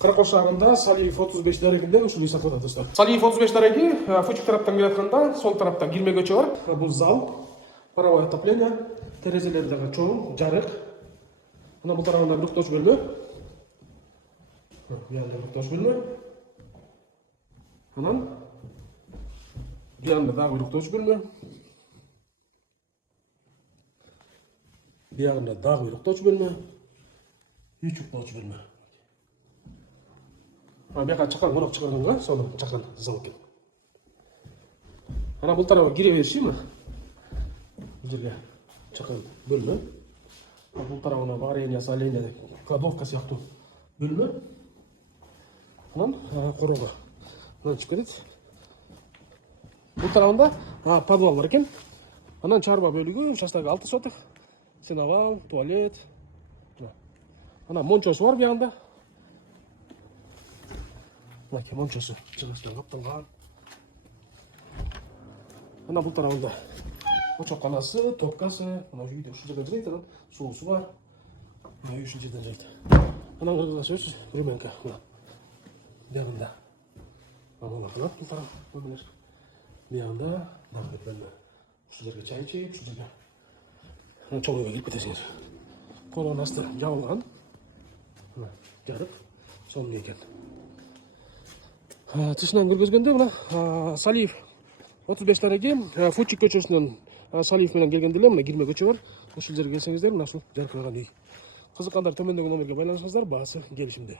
Кыркош шаарында Салиев 35 дарегинде ушул үй сатылат достор. Салиев 35 дареги Фучик тараптан келатканда сол тарапта кирме көчө бар. Бул зал, паровое отопление, терезелери дагы чоң, жарык. Мына бул тарабында бирөктөч бөлмө. Бuyanda bürüktaş bölme. Анан buyanda dagы bürüktaş bölme. Buyanda dagы bürüktaş bölme. Üç bürüktaş bölme. Бияка чакан конок чыгарганга, сону чакан зал экен. Ана бул тарапка кире бериши мына. Бул жерге чакан бөлмө. Бул тарабына варенье, соленье, кладовка сыяктуу бөлмө. Анан корого. Мына чыгып кетет. Бул тарабында подвал бар экен. Анан чарба бөлүгү, шаштагы 6 соток, сеновал, туалет. Анан мончосу бар буягында. Мына мончосу жыгычтан капталган. Анан бул тарабында очокканасы, топкасы, мына үйдө ушул жерден жайт, анан суусу бар. Мына үй ушул жерден жайт. Анан кыргызга сөз рюменка. Бuyanda. Ana bakın, bu taraf bölmeler. Buyanda dağlı bölme. Şu жерге çay içeyip, şu жерге. Çoğu eve girip bitesiniz. Kolon astı, yağılgan. Жарып, сонун экен. Тышынан көргөзгөндө мына Салиев 35 дареги Фучик көчөсүнөн Салиев менен келгенде эле мына кирме көчө бар. Ушул жерге келсеңиздер, мына ушул жаркыраган үй. Кызыккандар төмөндөгү номерге байланышыңыздар, баасы келишимде.